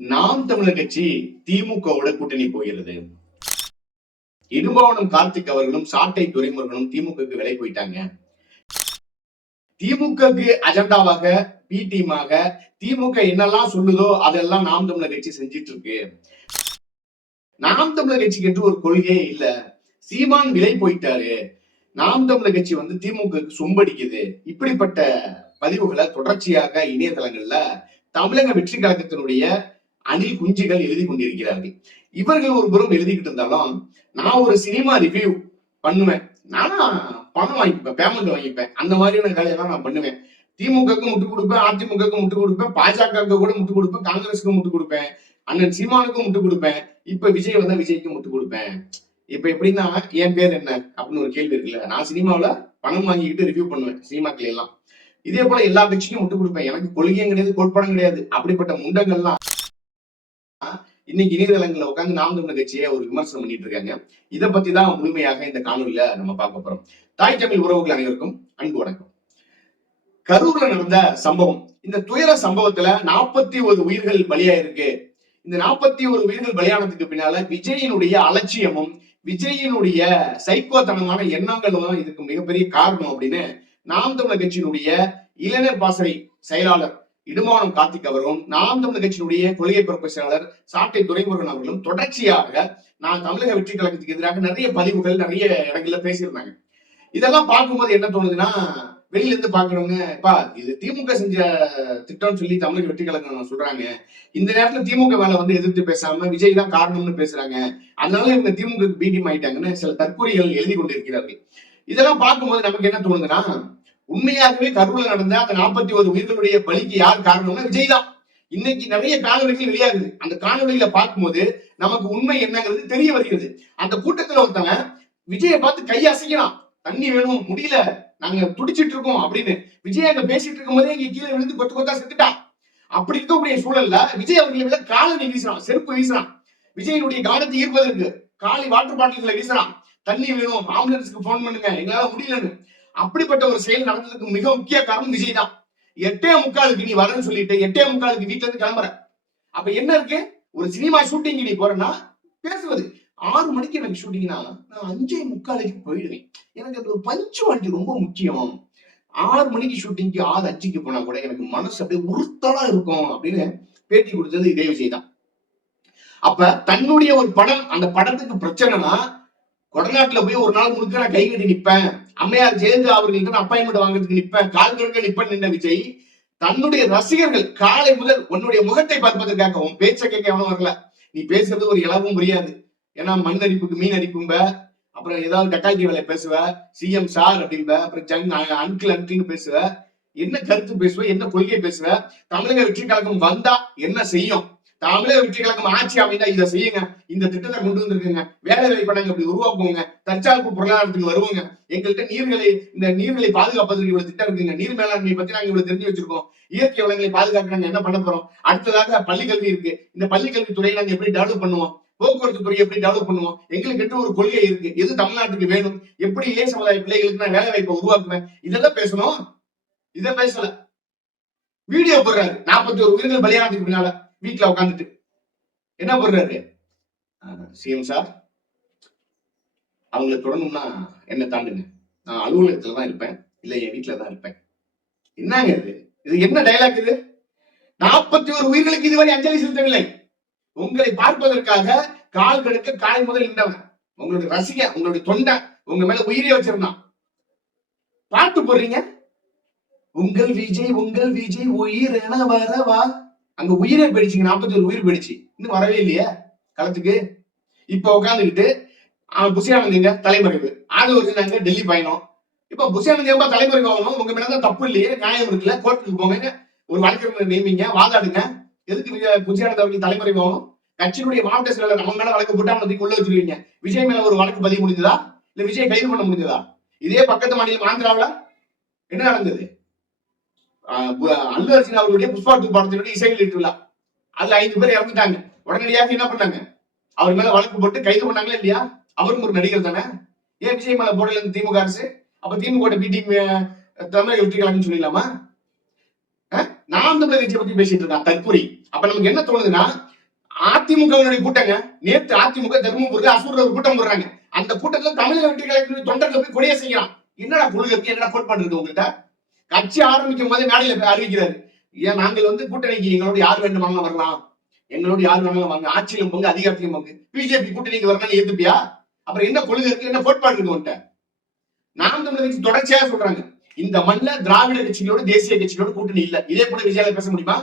நாம் தமிழர் கட்சி திமுகவோட கூட்டணி போகிறது. இடும்பாவனம் கார்த்திக் அவர்களும் சாட்டை துரைமுருகனும் திமுகவுக்கு விலை போயிட்டாங்க. திமுகவுக்கு அஜெண்டாவாக பி டீமாக திமுக என்னெல்லாம் சொல்லுதோ அதெல்லாம் நாம் தமிழர் கட்சி செஞ்சிட்டு இருக்கு. நாம் தமிழர் கட்சிக்கு என்று ஒரு கொள்கையே இல்ல. சீமான் விலை போயிட்டாரு. நாம் தமிழர் கட்சி திமுக சொம்படிக்குது. இப்படிப்பட்ட பதிவுகளை தொடர்ச்சியாக இணையதளங்கள்ல தமிழக வெற்றி கழகத்தினுடைய அணில் குஞ்சுகள் எழுதி கொண்டிருக்கிறார்கள். இவர்கள் ஒரு புறம் எழுதிக்கிட்டு இருந்தாலும் நான் ஒரு சினிமா ரிவ்யூ பண்ணுவேன். நானா பணம் வாங்கிப்பேன், பேமெண்ட் வாங்கிப்பேன். அந்த மாதிரியான வேலையெல்லாம் நான் பண்ணுவேன். திமுகவுக்கு முட்டு கொடுப்பேன், அதிமுகவுக்கு முட்டு கொடுப்பேன், பாஜகவுக்கு கூட முட்டு கொடுப்பேன், காங்கிரஸுக்கு முட்டு கொடுப்பேன், அண்ணன் சீமானுக்கும் முட்டு கொடுப்பேன். இப்ப விஜய் வந்தா விஜய்க்கு முட்டு கொடுப்பேன். இப்ப எப்படின்னா என் பேர் என்ன அப்படின்னு ஒரு கேள்வி இருக்குல்ல. நான் சினிமாவில பணம் வாங்கிக்கிட்டு ரிவ்யூ பண்ணுவேன் சினிமாக்கள் எல்லாம். இதே போல எல்லா கட்சிக்கும் முட்டு கொடுப்பேன். எனக்கு கொள்கையும் கிடையாது, கோட்பாடும் கிடையாது. அப்படிப்பட்ட முண்டங்கள்லாம் இன்னைக்கு இணையதளங்கள்ல உட்காந்து நாம் தமிழர் கட்சியை ஒரு விமர்சனம் பண்ணிட்டு இருக்காங்க. இதை பத்தி தான் முழுமையாக இந்த காணொலியில நம்ம பார்க்க போறோம். தாய் தமிழ் உறவுகள் அனைவருக்கும் அன்பு வணக்கம். கரூர்ல நடந்த சம்பவம், இந்த துயர சம்பவத்துல 41 உயிர்கள் பலியாயிருக்கு. இந்த 41 உயிர்கள் பலியானதுக்கு பின்னால விஜயினுடைய அலட்சியமும் விஜயினுடைய சைக்கோத்தனமான எண்ணங்களும் இதுக்கு மிகப்பெரிய காரணம் அப்படின்னு நாம் தமிழர் கட்சியினுடைய இளைஞர் பாசறை செயலாளர் இடும்பாவனம் கார்த்திக் அவர்களும் நாம் தமிழர் கட்சியினுடைய கொள்கை பரப்பு செயலாளர் சாட்டை துரைமுருகன் அவர்களும் தொடர்ச்சியாக நான் தமிழக வெற்றி கழகத்துக்கு எதிராக நிறைய பதிவுகள் நிறைய இடங்கள்ல பேசியிருந்தாங்க. இதெல்லாம் பார்க்கும்போது என்ன தோணுதுன்னா, வெளியில இருந்து பாக்குறவங்க இது திமுக செஞ்ச திட்டம்னு சொல்லி தமிழக வெற்றி கழகம் சொல்றாங்க. இந்த நேரத்துல திமுக மேல எதிர்த்து பேசாம விஜய் தான் காரணம்னு பேசுறாங்க. அதனால இவங்க திமுக பீடியம் ஆயிட்டாங்கன்னு சில தற்கொலைகள் எழுதி கொண்டிருக்கிறார்கள். இதெல்லாம் பார்க்கும்போது நமக்கு என்ன தோணுதுன்னா, உண்மையாகவே கரூர்ல நடந்த அந்த 41 உயிர்களுடைய பலிக்கு யார் காரணம்னா விஜய் தான். இன்னைக்கு நிறைய காணொலிகள் வெளியாகுது. அந்த காணொலியில பார்க்கும்போது நமக்கு உண்மை என்னங்கிறது தெரிய வருகிறது. அந்த கூட்டத்துல ஒருத்தவன் விஜயை பார்த்து கை அசைக்கிறான். தண்ணி வேணும், முடியல, நாங்க துடிச்சிட்டு இருக்கோம் அப்படின்னு. விஜய் அங்க பேசிட்டு இருக்கும் போதே இங்க கீழே விழுந்து கொத்து கொத்தா செத்துட்டான். அப்படி இருக்கக்கூடிய சூழல்ல விஜய் அவர்களை காலனி வீசுறான், செருப்பு வீசுறான். விஜயனுடைய கவனத்தை ஈர்ப்பதற்கு காலி வாட்டர் பாட்டில்களை வீசுறான். தண்ணி வேணும், ஆம்புலன்ஸ்க்கு போன் பண்ணுங்க, எங்களால முடியலன்னு. அப்படிப்பட்ட ஒரு செயல் நடந்ததுக்கு மிக முக்கிய காரணம் விஜய் தான். 8:45 நீ வரன்னு சொல்லிட்டு 8:45 வீட்டுல இருந்து கிளம்புற. அப்ப என்ன இருக்கு? ஒரு சினிமா ஷூட்டிங் நீ போறேன்னா பேசுவது 6 மணிக்கு எனக்கு ஷூட்டிங்னா நான் 5:45 போயிடுவேன். எனக்கு அது ஒரு பஞ்சுவாலிட்டி ரொம்ப முக்கியம். 6 மணிக்கு ஷூட்டிங்க்கு 6:05 போனா கூட எனக்கு மனசு அப்படியே உறுத்தலா இருக்கும் அப்படின்னு பேட்டி கொடுத்தது இதே விஜய் தான். அப்ப தன்னுடைய ஒரு படம், அந்த படத்துக்கு பிரச்சனைனா கொடநாட்டுல போய் ஒரு நாள் முழுக்க நான் கை கட்டி நிப்பேன், அம்மையார் ஜெயலலிதா அவர்களுக்கு நான் அப்பாயின்மெண்ட் வாங்குறதுக்கு நிப்பேன், கால் கழுக்க நிப்பேன் நின்ற விஜய் தன்னுடைய ரசிகர்கள் காலை முதல் உன்னுடைய முகத்தை பார்ப்பதற்காக, உன் பேச்சை கேட்க எவனும் வரல. நீ பேசுறது ஒரு இளவும் புரியாது. ஏன்னா மண் அடிப்புக்கு மீன் அடிப்பும்ப, அப்புறம் ஏதாவது டக்காய்க்கு வேலை பேசுவ, சிஎம் சார் அப்படின்ப, அப்புறம் அங்கிள் அங்கிள்னு பேசுவ. என்ன கருத்து பேசுவ, என்ன கொள்கை பேசுவ? தமிழக வெற்றி கழகம் வந்தா என்ன செய்யும், தமிழக வெற்றி கழகம் ஆட்சி அமைந்தா இதை செய்யுங்க, இந்த திட்டத்தை கொண்டு வந்திருக்குங்க, வேலை வாய்ப்பு இப்படி உருவாக்குவோங்க, தற்சார்பு பொருளாதாரத்துக்கு வருவோங்க, எங்கள்கிட்ட நீர்களை பாதுகாப்பதற்கு இவ்வளவு திட்டம் இருக்குங்க, நீர் மேலாண்மை பத்தி நாங்க இவ்வளவு தெரிஞ்சு வச்சிருக்கோம், இயற்கை வளங்களை பாதுகாக்க நாங்க என்ன பண்ண போறோம், அடுத்ததாக பள்ளிக்கல்வி இருக்கு, இந்த பள்ளிக்கல்வி துறையை நாங்க எப்படி டெவலப் பண்ணுவோம், போக்குவரத்து துறையை எப்படி டெவலப் பண்ணுவோம், எங்களுக்கு ஒரு கொள்கை இருக்கு, எது தமிழ்நாட்டுக்கு வேணும், எப்படி இளைய சமுதாய பிள்ளைகளுக்கு நான் வேலை வாய்ப்பை உருவாக்குவேன், இதெல்லாம் பேசணும். இதை பேசல. வீடியோ போடுறாரு 41 உயிர்கள் பலியானதுக்கு பின்னால வீட்டுல உட்காந்துட்டு என்ன போடுறாரு, சிஎம் சார் அவங்களை தொடணும்னா என்ன தாண்டுங்க, நான் அலுவலகத்துலதான் இருப்பேன், இல்ல என் வீட்டுலதான் இருப்பேன். என்னங்க இது என்ன டைலாக் இது? 41 உயிர்களுக்கு இதுவரை அஞ்சலி செலுத்தவில்லை. உங்களை பார்ப்பதற்காக கால் கடுக்க காலை முதல் நின்றவன், உங்களுடைய ரசிக, உங்களுடைய தொண்டை, உங்க மேல உயிரை வச்சிருந்தான். பாட்டு போடுறீங்க, உங்கள் விஜய் உயிர் என வரவா. அங்க உயிரே போயிடுச்சுங்க, 41 உயிர் போயிடுச்சு, இன்னும் வரவே இல்லையா களத்துக்கு. இப்ப உட்காந்துக்கிட்டு புஷியானந்த் தலைமறைவு, அது ஒரு டெல்லி பயணம். இப்ப புஷியானந்த் தலைமறைவு ஆகணும், உங்க மேலதான் தப்பு இல்லையே, நியாயம் இருக்குல்ல, கோர்ட்டுக்கு போங்க, ஒரு வழக்கறிஞர் நியமிங்க, வாதாடுங்க. எதுக்கு புஷியானந்த் அவர்கள் தலைமறைவு ஆகணும்? கட்சியினுடைய மாவட்ட செயலாளர் நம்ம மேல வழக்கு போட்டு அவனை உள்ள வச்சிருவீங்க. விஜய் மேல ஒரு வழக்கு பதிவு முடிஞ்சதா, இல்ல விஜய் கைது பண்ண முடிஞ்சதா? இதே பக்கத்து மாநிலம் ஆந்திராவில என்ன நடந்தது? அல்லு அர்ஜுன் அவர்களுடைய புஷ்பா 2 படத்தினுடைய இசை வெளியீட்டு விழா, அதுல 5 பேர் இறந்துட்டாங்க. உடனடியாக என்ன பண்ணாங்க, அவர் மேல வழக்கு போட்டு கைது பண்ணாங்களா இல்லையா? அவரும் ஒரு நடிகர் தானே. ஏன் விஜய் மேல போடல திமுக அரசு? அப்ப திமுக பிடி தமிழக வெற்றி கழகம்னு சொல்லிடலாமா? நாம் தமிழர் கட்சியை பத்தி பேசிட்டு இருக்கான் தற்கொலை. அப்ப நமக்கு என்ன தோணுதுன்னா, அதிமுகவினுடைய கூட்டங்க, நேத்து அதிமுக தர்மபுரியில் அசூர்ல ஒரு கூட்டம் போடுறாங்க. அந்த கூட்டத்துல தமிழக வெற்றி கழகத்தினுடைய தொண்டர்கள் போய் கொடியை செய்யலாம். என்னடா கொள்கை இருக்கு, என்னடா கோட்பாடு இருக்கு உங்ககிட்ட? கட்சி ஆரம்பிக்கும் போதே மேடையில அறிவிக்கிறாரு, ஏன் நாங்கள் கூட்டணிக்கு எங்களோட யார் வேண்டுமானாலும் வரலாம், எங்களோட யார் வேணாலும் வாங்க, ஆட்சியிலும் பங்கு அதிகாரத்திலும் பங்கு, பிஜேபி கூட்டணிக்கு வரணும்னு ஏத்துப்பியா? அப்புறம் என்ன கொள்கை இருக்கு, என்ன கோட்பாடு இருக்கு உன்ட்ட? நாம் தமிழர் கட்சி தொடர்ச்சியா சொல்றாங்க, இந்த மண்ணில திராவிட கட்சிகளோட தேசிய கட்சிகளோட கூட்டணி இல்ல. இதே கூட விஜயால பேச முடியுமா?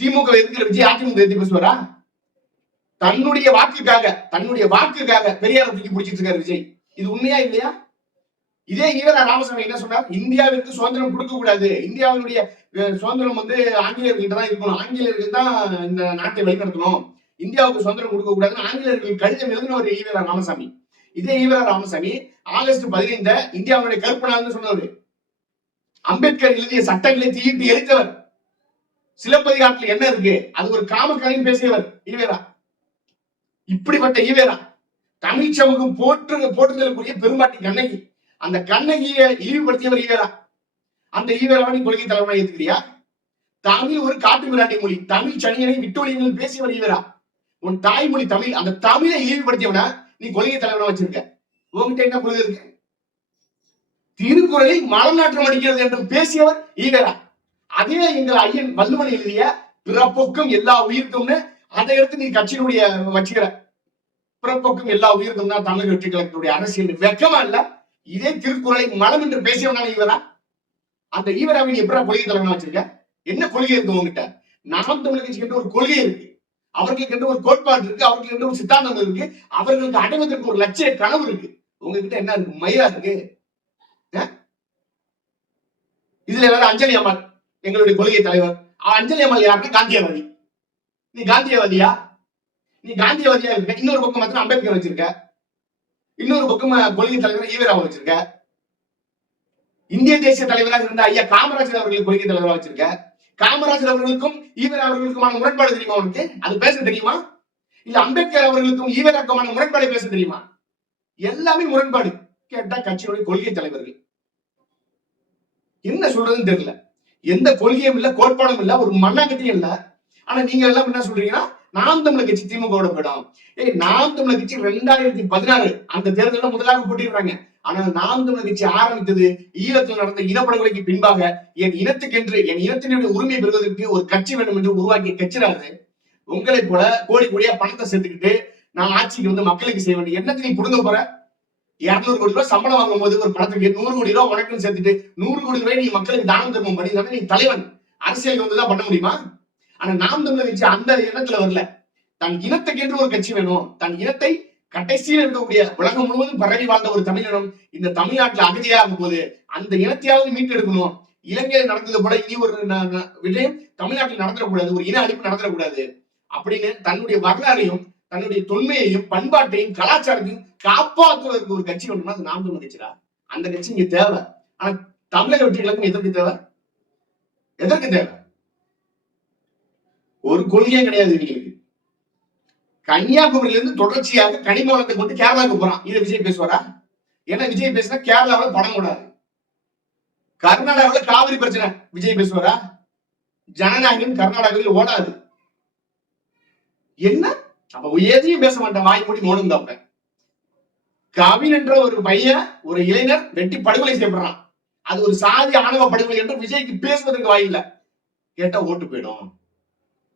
திமுக இருக்கிற விஜய் அதிமுக எதிர்த்து பேசுவாரா? தன்னுடைய வாக்குக்காக பெரியார் தூக்கி பிடிச்சிட்டு இருக்காரு விஜய். இது உண்மையா இல்லையா? இதே ஈவரா ராமசாமி என்ன சொன்னார்? இந்தியாவிற்கு சுதந்திரம் கொடுக்க கூடாது, இந்தியாவினுடைய சுதந்திரம் ஆங்கிலேயர்கள்ட்ட தான் இருக்கணும், ஆங்கிலேயர்கள் தான் இந்த நாட்டை வழிநடத்தணும், இந்தியாவுக்கு சுதந்திரம் கொடுக்க கூடாதுன்னு ஆங்கிலேயர்கள் கடிதம் எழுதினவர் ஈவரா ராமசாமி. இதே ஈவரா ராமசாமி ஆகஸ்ட் 15 இந்தியாவுடைய கருப்பு நாள்னு சொன்னவர். அம்பேத்கர் எழுதிய சட்டங்களை தீயிட்டு எரித்தவர். சிலப்பதிகாரத்தில் என்ன இருக்கு, அது ஒரு காமக்கலைன்னு பேசியவர் ஈவேரா. இப்படிப்பட்ட ஈவேரா தமிழ் சமூகம் போற்றுதலுக்குரிய பெரும்பாட்டி கண்ணகி, அந்த கண்ணகியை இழிவுபடுத்தியவர் ஈவேரா. அந்த ஈவேராவை நீ கொள்கை தலைவராக ஏத்துக்கிறியா? தமிழ் ஒரு காட்டு மிராண்டி மொழி, தமிழ் சனியனை விட்டொழிகள் பேசியவர் ஈவேரா. உன் தாய்மொழி தமிழ், அந்த தமிழை இழிவுபடுத்தியவன நீ கொள்கை தலைவராக வச்சிருக்க. உங்ககிட்ட என்ன கொள்கை இருக்கு? திருக்குறளில் மலநாற்றம் அடிக்கிறது என்று பேசியவர் ஈவேரா. அதே எங்கள் ஐயன் வள்ளுவன் எழுதிய பிறப்பொக்கும் எல்லா உயிர்க்கும்னு அதை எடுத்து நீ கட்சியினுடைய வச்சுக்கிற. பிறப்பொக்கும் எல்லா உயிர்க்கும் தான் தமிழக வெற்றி கழகத்தினுடைய அரசியல் வெக்கமா இல்ல? இதே திருக்குறளை மலம் என்று பேசியவனால ஈவரா. அந்த ஈவராவை நீ எப்படா கொள்கை தலைவனா வச்சிருக்க? என்ன கொள்கை இருக்கு உங்ககிட்ட? நாம் தமிழ் கட்சிக்கு ஒரு கொள்கை இருக்கு, அவர்களுக்கு ஒரு கோட்பாடு இருக்கு, அவர்களுக்கு ஒரு சித்தாந்தம் இருக்கு, அவர்களுக்கு அடைவதற்கு ஒரு லட்சிய கனவு இருக்கு. உங்ககிட்ட என்ன இருக்கு? மயிரா இருக்கு. இதுல வேற அஞ்சலி அம்மாள் எங்களுடைய கொள்கை தலைவர். அஞ்சலி அம்மாள் யாருக்கு? காந்தியவாதி. நீ காந்தியவாதியா? நீ காந்தியவாதியா இருக்க. இன்னொரு பக்கம் மாத்திரம் அம்பேத்கர் வச்சிருக்க, இன்னொரு பக்கம் கொள்கை தலைவர் ஈவேராவை வச்சிருக்க. இந்திய தேசிய தலைவராக இருந்த ஐயா காமராஜர் அவர்கள் கொள்கை தலைவராக வச்சிருக்க. காமராஜர் அவர்களுக்கும் ஈவேரா அவர்களுக்குமான முரண்பாடு தெரியுமா உனக்கு? அது பேச தெரியுமா? இல்ல அம்பேத்கர் அவர்களுக்கும் ஈவேராக்குமான முரண்பாடை பேச தெரியுமா? எல்லாமே முரண்பாடு. கேட்டா கட்சியுடைய கொள்கை தலைவர்கள் என்ன சொல்றதுன்னு தெரியல. எந்த கொள்கையும் இல்ல, கோட்பாடும் இல்ல, ஒரு மண்ணாங்கட்டியும் இல்ல. ஆனா நீங்க எல்லாம் என்ன சொல்றீங்கன்னா, நாம் தமிழர் கட்சி திமுக போயிடும். நாம் தமிழர் கட்சி 2016 அந்த தேர்தலில் முதலாக போட்டிடுறாங்க. ஆனால் நாம் தமிழர் கட்சி ஆரம்பித்தது ஈழத்தில் நடந்த இனப்படுகொலைக்கு பின்பாக என் இனத்துக்கென்று, என் இனத்தினுடைய உரிமை பெறுவதற்கு ஒரு கட்சி வேண்டும் என்று உருவாக்கிய கட்சிடாது. உங்களை போல கோடி கோடியா பணத்தை சேர்த்துக்கிட்டு நான் ஆட்சிக்கு மக்களுக்கு செய்ய வேண்டிய எண்ணத்தை நீ புடுங்க போற. 200 கோடி ரூபாய் சம்பளம் வாங்கும் போது ஒரு பணத்துக்கு 100 கோடி ரூபாய் உனக்குன்னு சேர்த்துட்டு 100 கோடி ரூபாய் நீ மக்களுக்கு தானம் தர்மம் பண்ணி நீ தலைவன் அரசியலுக்கு வந்துதான் பண்ண முடியுமா? ஆனா நாம் தமிழர் கட்சி அந்த இனத்துல வரல. தன் இனத்துக்கென்று ஒரு கட்சி வேணும், தன் இனத்தை கடைசியில் இருக்கக்கூடிய உலகம் முழுவதும் பரவி வாழ்ந்த ஒரு தமிழினம் இந்த தமிழ்நாட்டில் அகதியாகும் போது அந்த இனத்தையாவது மீட்டெடுக்கணும். இலங்கையில் நடந்தது போல இனி ஒரு விஜயம் தமிழ்நாட்டில் நடந்துடக்கூடாது, ஒரு இன அழிப்பு நடந்துடக்கூடாது அப்படின்னு தன்னுடைய வரலாறையும் தன்னுடைய தொன்மையையும் பண்பாட்டையும் கலாச்சாரத்தையும் காப்பாற்றுவதற்கு ஒரு கட்சி வேணும்னா அது நாம் தமிழர் கட்சிடா. அந்த கட்சி இங்க தேவை. ஆனா தமிழக வெற்றி கழகம் எதற்கு தேவை? எதற்கு தேவை? ஒரு கொள்கையே கிடையாது இவங்களுக்கு. கன்னியாகுமரியில இருந்து தொடர்ச்சியாக கனிமவளத்தை கொண்டு கேரளாவுக்கு போறான். இதை விஜய் பேசுவாரா? ஏன்னா விஜய் பேசினா கேரளாவில் படம் கூடாது. கர்நாடகாவில் காவிரி பிரச்சனை விஜய் பேசுவாரா? ஜனநாயகம் கர்நாடகாவில் ஓடாது. என்ன அப்ப எதையும் பேச மாட்டேன், வாய் மூடி மௌனம் காப்பேன். கவின் என்ற ஒரு பையன், ஒரு இளைஞர் வெட்டி படுகொலை செய்யப்படுறான். அது ஒரு சாதி ஆணவ படுகொலை என்று விஜய்க்கு பேசுவதற்கு வாயில்லை. கேட்டா ஓட்டு போயிடும்.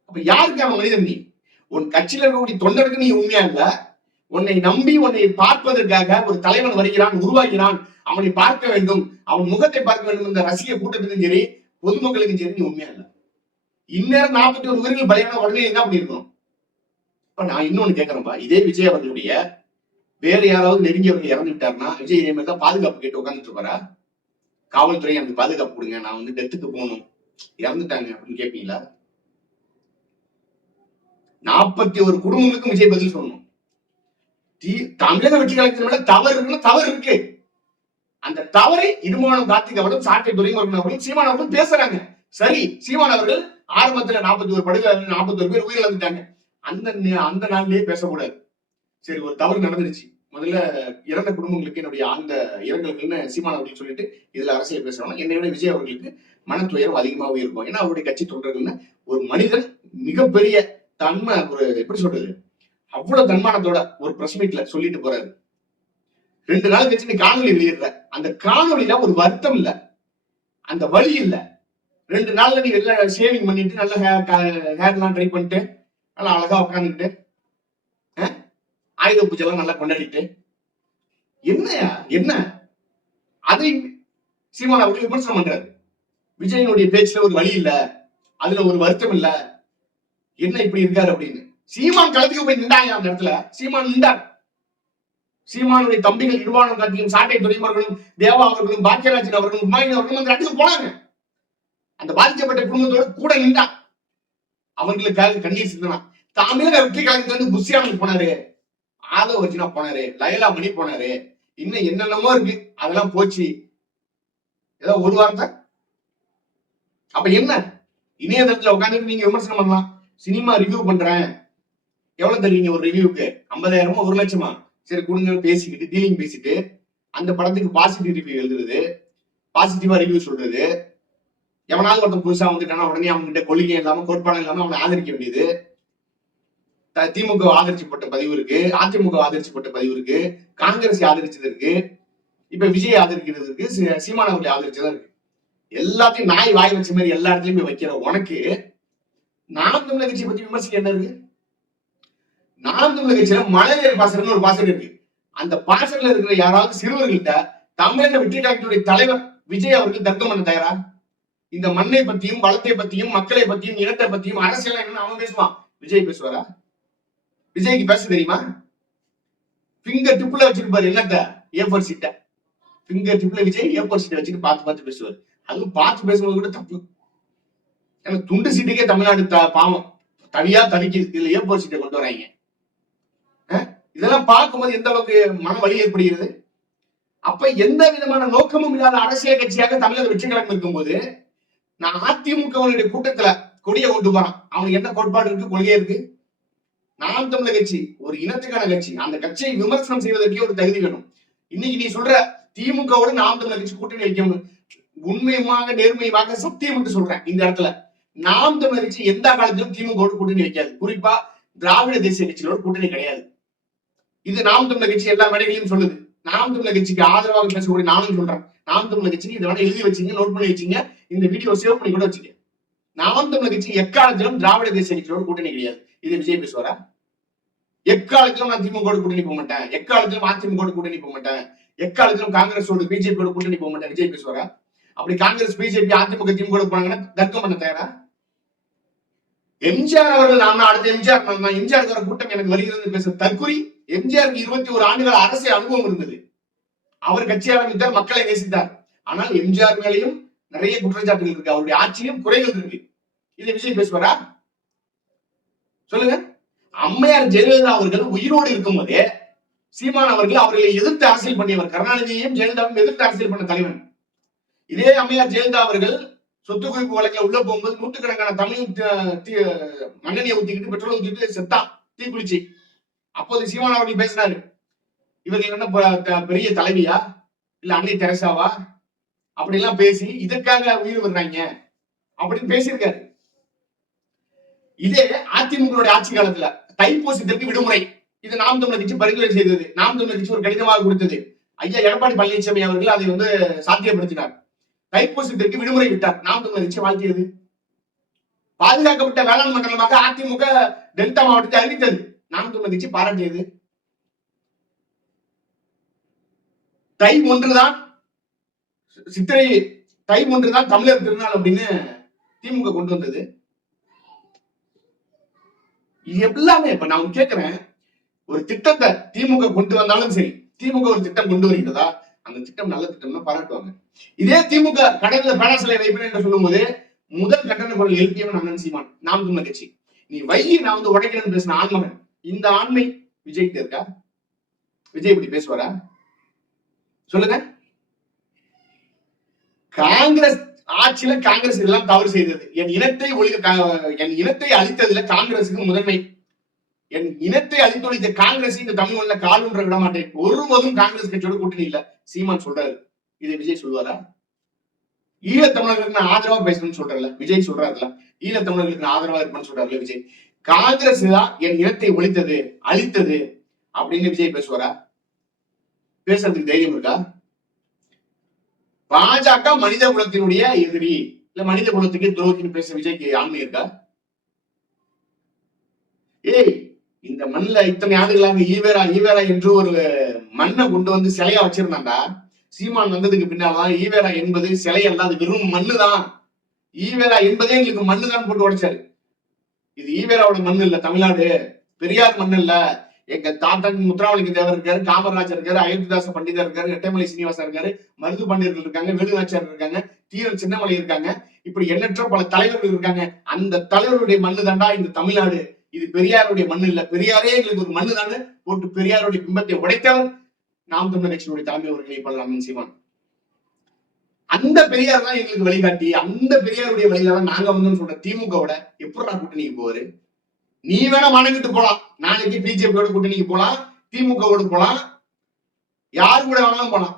அப்ப யாருக்கு அவன் மனிதன்? நீ உன் கட்சியில இருக்கக்கூடிய தொண்டருக்கு நீ உண்மையா இல்ல. உன்னை நம்பி உன்னை பார்ப்பதற்காக ஒரு தலைவன் வருகிறான், உருவாகிறான், அவனை பார்க்க வேண்டும், அவன் முகத்தை பார்க்க வேண்டும் இந்த ரசிக கூட்டத்துக்கும் சரி பொதுமக்களுக்கும் சரி நீ உண்மையா இல்ல. இந்நேரம் 41 உயிர்கள் பலியான உடனே என்ன பண்ணிருக்கணும்? இப்ப நான் இன்னொன்னு கேட்கிறேன்பா, இதே விஜய் அவர்களுடைய வேற யாராவது நெருங்கியவர்கள் இறந்து விட்டாருன்னா விஜய் இதே மாதிரி தான் பாதுகாப்பு கேட்டு உட்காந்துட்டு இருப்பாரா? காவல்துறை எனக்கு பாதுகாப்பு கொடுங்க, நான் டெத்துக்கு போகணும், இறந்துட்டாங்க அப்படின்னு கேட்பீங்களா? 41 குடும்பங்களுக்கும் விஜய் பதில் சொல்லணும். தமிழக வெற்றி கழகத்தின் மேல தவறு இருக்கு. அந்த தவறை இடுமானம் கார்த்திக் அவர்களும் சாட்டை துரைமுருகன் அவர்களும் சீமான் அவர்களும் பேசுறாங்க. சரி, சீமான் அவர்கள் ஆரம்பத்துல 41 படுகொலை 41 பேர் உயிரிழந்துட்டாங்க அந்த நாள்லயே பேசக்கூடாது. சரி, ஒரு தவறு நடந்துருச்சு, முதல்ல இறந்த குடும்பங்களுக்கு என்னுடைய அந்த இரங்கலுக்குன்னு சீமான் அப்படின்னு சொல்லிட்டு இதுல அரசியல் பேசுறாங்க. என்னை விட விஜய் அவர்களுக்கு மனத்துயரம் அதிகமாகவே இருக்கும். ஏன்னா அவருடைய கட்சி தொண்டர்கள்னு ஒரு மனிதன் மிகப்பெரிய தன்மை, ஒரு எப்படி சொல்றது, அவ்வளவு தன்மானத்தோட ஒரு பிரஸ் மீட்ல சொல்லிட்டு போறாரு. 2 நாள் கழிச்சு நீ காணொலி வெளியிடுற, அந்த காணொலியில ஒரு வருத்தம் இல்ல, அந்த வழி இல்ல. 2 நாள்ல நீ வெளில ஷேவிங் பண்ணிட்டு நல்ல ஹேர்லாம் ட்ரை பண்ணிட்டு நல்லா அழகா உட்காந்துக்கிட்டு ஆயுத பூஜை எல்லாம் நல்லா கொண்டாடிட்டு என்னையா என்ன அதை சீமான் அவர்கள் விமர்சனம் பண்றாரு. விஜயனுடைய பேச்சுல ஒரு வழி இல்ல, அதுல ஒரு வருத்தம் இல்ல, என்ன இப்படி இருக்காரு அப்படின்னு. சீமான் களத்துக்கு போய் நின்றாங்க. அந்த இடத்துல சீமான் நின்றார். சீமானுடைய தம்பிகள் நிர்வாணம் காட்டியும் சாட்டை துறைமுகர்களும் தேவா அவர்களும் பாக்கியராஜன் அவர்களும் உமாயின் அவர்களும் அந்த இடத்துக்கு போனாங்க. அந்த பாதிக்கப்பட்ட குடும்பத்தோட கூட நின்றா. அவர்களுக்காக கண்ணீர் சிந்தனா. தமிழக வெற்றி கழகத்துல இருந்து புஷியானந்த் போனாரு, ஆதவ வர்ஜினா போனாரு, லயலா மணி போனாரு, இன்னும் என்னென்னமோ இருக்கு, அதெல்லாம் போச்சு. ஏதோ ஒரு வார்த்தை. அப்ப என்ன, இணையதளத்துல உட்காந்துட்டு நீங்க விமர்சனம் பண்ணலாம். சினிமா ரிவ்யூ பண்றேன், எவ்வளவு தருவீங்க ஒரு ரிவ்யூக்கு? 50,000 1 லட்சமா? சரி கொடுங்க, பேசிக்கிட்டு டீலிங் பேசிட்டு அந்த படத்துக்கு பாசிட்டிவ் ரிவ்யூ எழுதுறது, பாசிட்டிவா ரிவ்யூ சொல்றது. எவனாவது ஒருத்தன் புதுசா வந்துட்டானா உடனே அவங்க கிட்ட கொள்கை இல்லாம கோட்பாடு இல்லாம அவனை ஆதரிக்க வேண்டியது. திமுக ஆதரிச்சுப்பட்ட பதிவு இருக்கு, அதிமுக ஆதரிச்சுப்பட்ட பதிவு இருக்கு, காங்கிரஸ் ஆதரிச்சது இருக்கு, இப்ப விஜய் ஆதரிக்கிறது இருக்கு, சீமான் அவர்களை ஆதரிச்சதா இருக்கு. எல்லாத்தையும் நாய் வாய் வச்ச மாதிரி எல்லா இடத்துலயுமே வைக்கிற உனக்கு நாம் தமிழர் கட்சியை பத்தி விமர்சிக்க என்ன இருக்கு? நாம் தமிழர் கட்சியில மழலையர் பாசனம் ஒரு பாசனம் இருக்கு. அந்த பாசத்துல இருக்கிற யாராவது சிறுவர்கள்ட்ட தமிழக வெற்றி கழகத்துடைய தலைவர் விஜய் அவர்கள் தர்க்கம் பண்ண தயாரா? இந்த மண்ணை பத்தியும் வளத்தை பத்தியும் மக்களை பத்தியும் இனத்தை பத்தியும் அரசியல் என்னன்னு அவன் பேசுவான். விஜய் பேசுவாரா? விஜய்க்கு பேச தெரியுமா? பிங்கர் டிப்ல வச்சிருப்பாரு என்னத்த, A4 சீட்டை. பிங்கர் டிப்ல விஜய் A4 சீட்டை வச்சுட்டு பார்த்து பேசுவார். அதுவும் பார்த்து பேசும்போது கூட தப்பு. ஏன்னா துண்டு சீட்டுக்கே தமிழ்நாடு பாவம் தனியா தவிக்குது, இதுல A4 சீட்டை கொண்டு வராங்க. இதெல்லாம் பார்க்கும்போது எந்த அளவுக்கு மன வலி ஏற்படுகிறது. அப்ப எந்த விதமான நோக்கமும் இல்லாத அரசியல் கட்சியாக தமிழக வெற்றி கழகம் இருக்கும்போது நான் அதிமுகவுடைய கூட்டத்துல கொடியை கொண்டு போறான். அவனுக்கு என்ன கோட்பாடு இருக்கு, கொள்கை இருக்கு? நாம் தமிழர் கட்சி ஒரு இனத்துக்கான கட்சி, அந்த கட்சியை விமர்சனம் செய்வதற்கே ஒரு தகுதி வேணும். இன்னைக்கு நீ சொல்ற திமுகவோட நாம் தமிழர் கட்சி கூட்டணி வைக்கணும், உண்மையுமாக நேர்மையுமாக சத்தியம் என்று சொல்றேன். இந்த இடத்துல நாம் தமிழர் கட்சி எந்த காலத்திலும் திமுக கூட்டணி வைக்காது. குறிப்பா திராவிட தேசிய கட்சிகளோட கூட்டணி கிடையாது. இது நாம் தமிழர் கட்சி எல்லா மேடைகளையும் சொல்லுது. நாம் தமிழர் கட்சிக்கு ஆதரவாக பேசக்கூடிய நானும் சொல்றேன். நாம் தமிழர் கட்சிக்கு இதை வேணா எழுதி வச்சுங்க, நோட் பண்ணி வச்சுங்க, இந்த வீடியோ சேவ் பண்ணி கூட வச்சுக்க. நாம் தமிழர் கட்சி எக்காலத்திலும் திராவிட தேசிய கட்சியோட கூட்டணி கிடையாது. இது விஜய் பேசுவாரா? எக்காலத்திலும் நான் திமுக கூட்டணி போக மாட்டேன், எக்காலத்திலும் அதிமுக கூட்டணி போக மாட்டேன், எக்காலத்திலும் காங்கிரஸோட பிஜேபியோட கூட்டணி போக மாட்டேன் விஜய் பேசுவாரா? அப்படி காங்கிரஸ் பிஜேபி அதிமுக திமுக போனாங்கன்னா தர்க்கம் பண்ண தயாரா? எம்ஜிஆர் அவர்கள் நான் அடுத்த எம்ஜிஆர் கூட்டம் எனக்கு வருகிறது பேச தற்குறி. எம்ஜிஆருக்கு 21 ஆண்டுகள் அரசியல் அனுபவம் இருந்தது. அவர் கட்சி ஆரம்பித்தார், மக்களை நேசித்தார். ஆனால் எம்ஜிஆர் மேலையும் நிறைய குற்றச்சாட்டுகள் இருக்கு, அவருடைய ஆட்சியிலும் குறைகள் இருக்கு. இதை விஜய் பேசுவாரா? சொல்லுங்க. அம்மையார் ஜெயலலிதா அவர்கள் உயிரோடு இருக்கும் போதே சீமான் அவர்கள் அவர்களை எதிர்த்து அரசியல் பண்ணியவர். கருணாநிதியையும் ஜெயலலிதாவையும் எதிர்த்து அரசியல் பண்ண தலைவன். இதே அம்மையார் ஜெயலலிதா அவர்கள் சொத்து குவிப்பு வழக்கில் உள்ள போகும்போது நூற்றுக்கணக்கான தமிழ் மண்ணெண்ணியை ஊத்திக்கிட்டு பெட்ரோல் ஊத்திட்டு செத்தான் தீக்குளிச்சு. அப்போது சீமான் அவர்கள் பேசினாரு, இவர்கள் என்ன பெரிய தலைவியா இல்ல அன்னை தெரசாவா அப்படி எல்லாம் பேசி இதற்காக உயிர் விடுறாங்க அப்படின்னு பேசியிருக்காரு. இதே அதிமுக ஆட்சி காலத்துல தைப்பூசத்திற்கு விடுமுறை, இது நாம் தமிழர் கட்சி பரிந்துரை செய்தது. நாம் தமிழர் கட்சி ஒரு கடிதமாக கொடுத்தது. ஐயா எடப்பாடி பழனிசாமி அவர்கள் அதை சாத்தியப்படுத்தினார். தைப்பூசத்திற்கு விடுமுறை விட்டார். நாம் தமிழர் கட்சி வாழ்த்தியது. பாதுகாக்கப்பட்ட வேளாண் மண்டலமாக அதிமுக டெல்டா மாவட்டத்தை அறிவித்தது. நாம் தமிழர் கட்சி பாராட்டியது. தை ஒன்றுதான் சித்திரை, தை ஒன்றுதான் தமிழர் திருநாள் அப்படின்னு திமுக கொண்டு வந்தது. எல்லாமே இப்ப நான் கேட்கிறேன், ஒரு திட்டத்தை திமுக கொண்டு வந்தாலும் சரி, திமுக ஒரு திட்டம் கொண்டு வருகிறதா, அந்த திட்டம் நல்ல திட்டம்னா பாராட்டுவாங்க. இதே திமுக கடல்ல பேனா சிலை வைப்பேன் என்று சொல்லும் போது முதல் கட்டண குரல் எழுப்பியவன் அண்ணன் சீமான், நாம் தமிழர் கட்சி. நீ வை, நான் உடைக்கிறேன்னு பேசின ஆண்மகன். இந்த ஆண்மை விஜய்கிட்ட இருக்கா? விஜய் இப்படி பேசுவாரா? சொல்லுங்க. காங்கிரஸ் ஆட்சியில காங்கிரஸ் இதெல்லாம் தவறு செய்தது. என் இனத்தை அழித்ததுல காங்கிரசுக்கு முதன்மை. என் இனத்தை அழித்தொழித்த காங்கிரஸ் இந்த தமிழ்ல காலுன்ற விட மாட்டேன். ஒருபோதும் காங்கிரஸ் கட்சியோட கூட்டணி இல்ல சீமான் சொல்றாரு. இதை விஜய் சொல்லுவாரா? ஈழத்தமிழர்களுக்கு நான் ஆதரவா பேசணும்னு சொல்றேன்ல விஜய் சொல்றாருல, ஈழத்தமிழர்களுக்கு நான் ஆதரவா இருப்பேன்னு சொல்றாருல விஜய். காங்கிரஸ் தான் என் இனத்தை ஒழித்தது அழித்தது அப்படின்னு விஜய் பேசுவாரா? பேசுறதுக்கு தைரியம் இருக்கா? பாஜக மனித குலத்தினுடைய எதிரி, இல்ல மனித குலத்துக்கு துரோகின்னு பேச விஜய்க்கு ஆண்மை இருக்கா? ஏய், இந்த மண்ணில இத்தனை ஆண்டுகளாக ஈவேரா என்று ஒரு மண்ணை கொண்டு வந்து சிலையா வச்சிருந்தாண்டா. சீமான் வந்ததுக்கு பின்னால்தான் ஈவேரா என்பது சிலை அல்ல, அது வெறும் மண்ணுதான். ஈவேரா என்பதே எங்களுக்கு மண்ணுதான் போட்டு உடைச்சாரு. இது ஈவேராவோட மண்ணு இல்ல, தமிழ்நாடு பெரியார் மண்ணு இல்ல. எங்க தாத்தன் முத்துராமலிங்க தேவர் இருக்காரு, காமராஜர் இருக்காரு, அயோத்திதாச பண்டிதர் இருக்காரு, எட்டமலை சீனிவாசன் இருக்காரு, மருது பண்டிதர்கள் இருக்காங்க, வேலுநாச்சியார் இருக்காங்க, தீரன் சின்னமலை இருக்காங்க, இப்படி எண்ணற்ற பல தலைவர்கள் இருக்காங்க. அந்த தலைவருடைய மண்ணு தாண்டா இந்த தமிழ்நாடு. இது பெரியாருடைய மண்ணு இல்ல. பெரியாரே எங்களுக்கு ஒரு மண்ணு தானே போட்டு பெரியாருடைய பிம்பத்தை உடைத்தவர் நாம் தமிழர் கட்சியினுடைய தலைமை ஒருங்கிணைப்பாளர் சீமான். அந்த பெரியார் தான் எங்களுக்கு வழிகாட்டி. அந்த பெரியாருடைய வழியில தான் நாங்க வந்து சொல்ற திமுகவோட எப்படா கூட்டணிக்கு போவாரு? நீ வேணா மணங்கிட்டு போலாம், நாளைக்கு பிஜேபியோட கூட்டணிக்கு போலாம், திமுகவோட போலாம், யாரு கூட வேணாலும் போலாம்.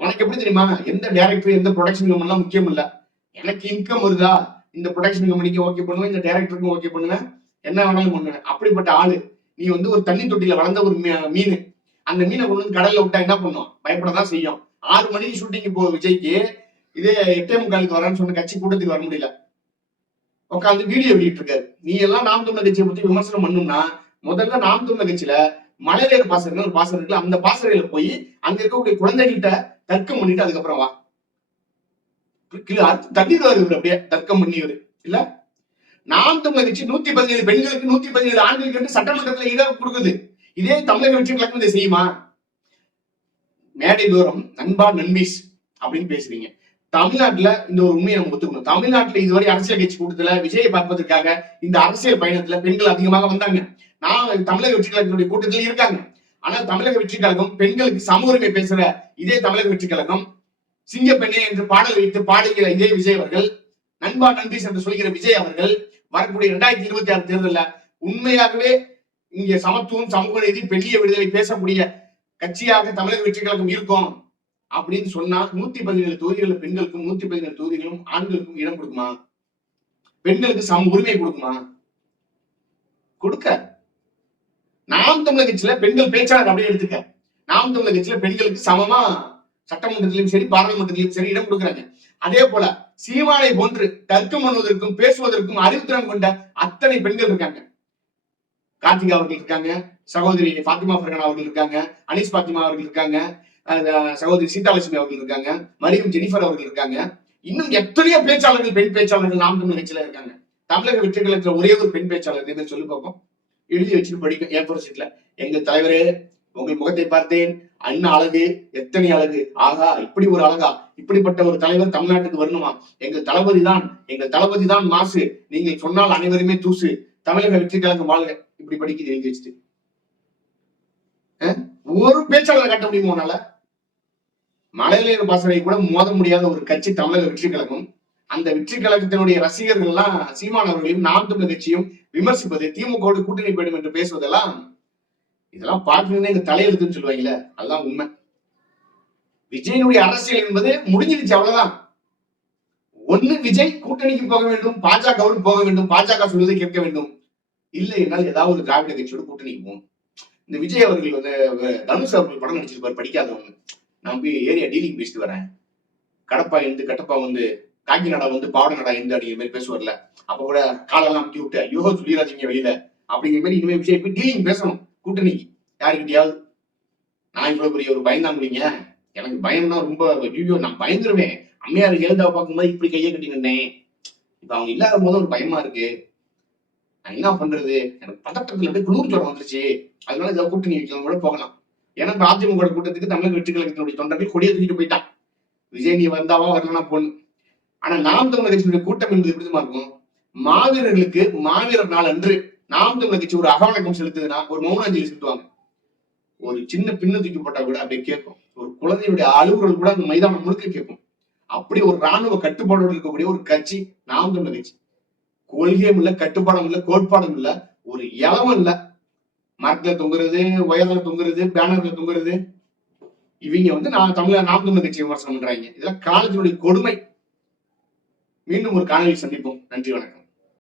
உனக்கு எப்படி தெரியுமா? எந்த டைரக்டர் எந்த ப்ரொடக்ஷன் கம்பெனி எல்லாம் முக்கியம் இல்ல. எனக்கு இன்கம் வருதா, இந்த ப்ரொடக்ஷன் கம்பெனிக்கு ஓகே பண்ணுவேன், இந்த டைரக்டருக்கும் ஓகே பண்ணுவேன், என்ன வேணாலும் பண்ணுவேன். அப்படிப்பட்ட ஆளு நீ வந்து ஒரு தண்ணி தொட்டியில வளர்ந்த ஒரு மீன். அந்த மீனை கொண்டு வந்து கடல்ல விட்டா என்ன பண்ணும்? பயப்படதான் செய்யும். 6 மணிக்கு ஷூட்டிங் போ விஜய்க்கு, இதே 8:45 வரேன்னு சொன்ன கட்சி கூட்டத்துக்கு வர முடியல, உட்காந்து வீடியோ வெளியிட்டு இருக்காரு. நீ எல்லாம் நாம் தமிழர் கட்சியை பத்தி விமர்சனம் பண்ணணும்னா முதல்ல நாம் தமிழர் கட்சியில மலையேறு பாசனம் ஒரு பாசனம் இருக்குல்ல, அந்த பாசறையில போய் அங்க இருக்கக்கூடிய குழந்தைகிட்ட தர்க்கம் பண்ணிட்டு அதுக்கப்புறம் வா. தள்ளிடுவாரு இவர், அப்படியே தர்க்கம் பண்ணிடுவாரு இல்ல. நாம் தமிழர் கட்சி 117 பெண்களுக்கு 117 ஆண்களுக்கு சட்டமன்றத்துல இடம் கொடுக்குது. இதே தமிழக வெற்றி கழகம் இதை செய்யுமா? மேடை தூரம் நண்பா நண்பீஸ் அப்படின்னு பேசுறீங்க. தமிழ்நாட்டுல இந்த ஒரு உண்மையை நம்ம ஒத்துக்கணும். தமிழ்நாட்டுல இதுவரை அரசியல் கட்சி கூட்டத்துல விஜயை பார்ப்பதற்காக இந்த அரசியல் பயணத்துல பெண்கள் அதிகமாக வந்தாங்க. நான் தமிழக வெற்றி கழகத்தினுடைய கூட்டத்தில் இருக்காங்க. ஆனால் தமிழக வெற்றி கழகம் பெண்களுக்கு சம உரிமை பேசுற இதே தமிழக வெற்றி கழகம் சிங்கப்பெண்ணே என்று பாடல் வைத்து பாடுகிற இதே விஜய் அவர்கள், நண்பா நண்பீஸ் என்று சொல்கிற விஜய் அவர்கள் வரக்கூடிய 2026 தேர்தலில் உண்மையாகவே இங்கே சமத்துவம் சமூக நீதி பெண்ணிய விடுதலை பேசக்கூடிய கட்சியாக தமிழக வெற்றி கழகம் இருக்கும் அப்படின்னு சொன்னா 117 தொகுதிகளில் பெண்களுக்கும் 117 தொகுதிகளும் ஆண்களுக்கும் இடம் கொடுக்குமா? பெண்களுக்கு சம உரிமை கொடுக்குமா? கொடுக்க. நாம் தமிழர் கட்சியில பெண்கள் பேச்சாளர் அப்படியே எடுத்துக்க. நாம் தமிழர் கட்சியில பெண்களுக்கு சமமா சட்டமன்றத்திலும் சரி பாராளுமன்றத்திலும் சரி இடம் கொடுக்குறாங்க. அதே போல சீமானை போன்று தர்க்கம் பண்ணுவதற்கும் பேசுவதற்கும் அறிவுத்திறன் கொண்ட அத்தனை பெண்கள் இருக்காங்க. கார்த்திகா அவர்கள் இருக்காங்க, சகோதரி பாத்திமா ஃபர்கானா அவர்கள் இருக்காங்க, அனிஸ் பாத்திமா அவர்கள் இருக்காங்க, சகோதரி சீதாலட்சுமி அவர்கள் இருக்காங்க, மரியம் ஜெனிஃபர் அவர்கள் இருக்காங்க. இன்னும் எத்தனையோ பேச்சாளர்கள் பெண் பேச்சாளர்கள் நாம் தமிழர் கட்சியில இருக்காங்க. தமிழக வெற்றி கழகத்துல ஒரே ஒரு பெண் பேச்சாளர் சொல்லி பார்ப்போம். எழுதி வச்சுட்டு படிக்கும் ஏற்போர் சீட்ல, எங்க தலைவரே உங்கள் முகத்தை பார்த்தேன், அண்ணா அழகு, எத்தனை அழகு, ஆகா இப்படி ஒரு அழகா, இப்படிப்பட்ட ஒரு தலைவர் தமிழ்நாட்டுக்கு வரணுமா? எங்கள் தளபதி தான் மாசு, நீங்கள் சொன்னால் அனைவருமே தூசு, தமிழக வெற்றி கழகம் வாழ்க, இப்படி படிக்க எழுதி வச்சுட்டு ஒரு பேச்சாளரை காட்ட முடியுமா உன்னால? மலையேறு பாசறை கூட மோத முடியாத ஒரு கட்சி தமிழக வெற்றி கழகம். அந்த வெற்றி கழகத்தினுடைய ரசிகர்கள் எல்லாம் சீமான் அவர்களையும் நாம் தமிழர் கட்சியும் விமர்சிப்பது, திமுகவோடு கூட்டணி போயிடும் என்று பேசுவதெல்லாம், இதெல்லாம் பார்க்கணும்னு எங்க தலையெழுத்துன்னு சொல்லுவாங்கல்ல, அதுதான் உண்மை. விஜயனுடைய அரசியல் என்பது முடிஞ்சிருச்சு, அவ்வளவுதான். ஒண்ணு விஜய் கூட்டணிக்கு போக வேண்டும், பாஜகவோடு போக வேண்டும், பாஜக சொல்வதை கேட்க வேண்டும், இல்லை என்றால் ஏதாவது ஒரு திராவிட கட்சியோட கூட்டணிக்கு போகும். இந்த விஜய் அவர்கள் வந்து தனுஷ் அவர்கள் படம் நடிச்சிருப்பாரு, படிக்காதவங்க. நான் போய் ஏரியா டீலிங் பேசிட்டு வரேன், கடப்பா இருந்து கட்டப்பா வந்து காக்கி நடா வந்து பாவட நடா இருந்து அப்படிங்கிற மாதிரி பேசுவார்ல, அப்ப கூட காலெல்லாம் அமுக்கி விட்டு ஐயோ சொல்லிடாதீங்க வெளியில அப்படிங்கிற மாதிரி இனிமே விஜய் போய் டீலிங் பேசணும் கூட்டணிக்கு யாருக்கிட்டையாவது. நான் இவ்வளவு பெரிய ஒரு பயந்தாங்குறீங்க, எனக்கு பயம்னா ரொம்ப ஐயோ நான் பயந்துருவேன். அம்மையார் எழுதாவை பார்க்கும்போது இப்படி கையை கட்டி நின்றேன், இப்ப அவங்க இல்லாத போது ஒரு பயமா இருக்கு, நான் என்ன பண்றது, எனக்கு பதட்டத்துல அப்படியே குளிர் ஜுரம் வந்துருச்சு, அதனால ஏதாவது கூட்டணி வைக்கலாம் கூட போகலாம். ஏன்னா அதிமுக கூட்டத்துக்கு தமிழக வெற்றி கழகத்தினுடைய தொண்டர்கள் கொடியை தூக்கிட்டு போயிட்டான். விஜய் நீ வந்தாவா வரலன்னா பொண்ணு. ஆனா நாம் தமிழர் கட்சியினுடைய கூட்டம் என்பது எப்படிமா இருக்கும்? மாவீரர்களுக்கு மாவீரர் நாள் அன்று நாம் தமிழர் கட்சி ஒரு அகவணக்கம் செலுத்துதுன்னா ஒரு மௌன அஞ்சலி செலுத்துவாங்க. ஒரு சின்ன பின்னு தூக்கி போட்டா கூட அப்படியே கேட்கும். ஒரு குழந்தையுடைய அலுவலர்கள் கூட அந்த மைதானம் முழுக்க கேட்கும். அப்படி ஒரு ராணுவ கட்டுப்பாடோடு இருக்கக்கூடிய ஒரு கட்சி நாம் தமிழர் கட்சி. கொள்கையும் இல்ல, கட்டுப்பாடும் இல்ல, கோட்பாடும் இல்ல, ஒரு இளவம் இல்ல, மரத்துல தொங்குறது, உயர்ல தொங்குறது, பேனர்ல தொங்குறது, இவங்க வந்து நாம் தமிழர் கட்சி விமர்சனம் பண்றாங்க. இதெல்லாம் காலத்தினுடைய கொடுமை. மீண்டும் ஒரு காணொலி சந்திப்போம். நன்றி, வணக்கம்.